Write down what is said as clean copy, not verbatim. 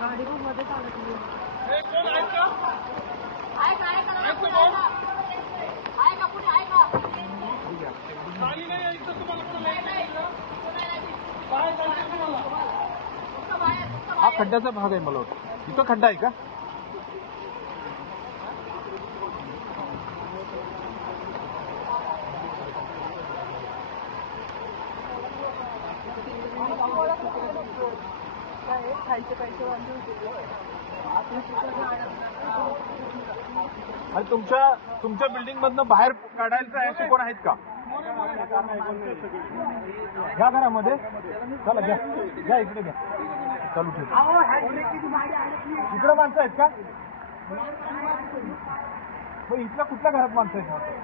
गाडी पण मध्ये चालत हा खड्ड्याचा भाग आहे मला वाटतं. इथं खड्डा आहे का? खायचे पैसे वांदे आणि तुमच्या बिल्डिंग मधनं बाहेर काढायचं असे कोण आहेत का? घ्या घरामध्ये. चला घ्या घ्या इकडे घ्या. चालू ठेव. इकडे माणसं आहेत का? मग इथल्या कुठल्या घरात माणसं आहेत?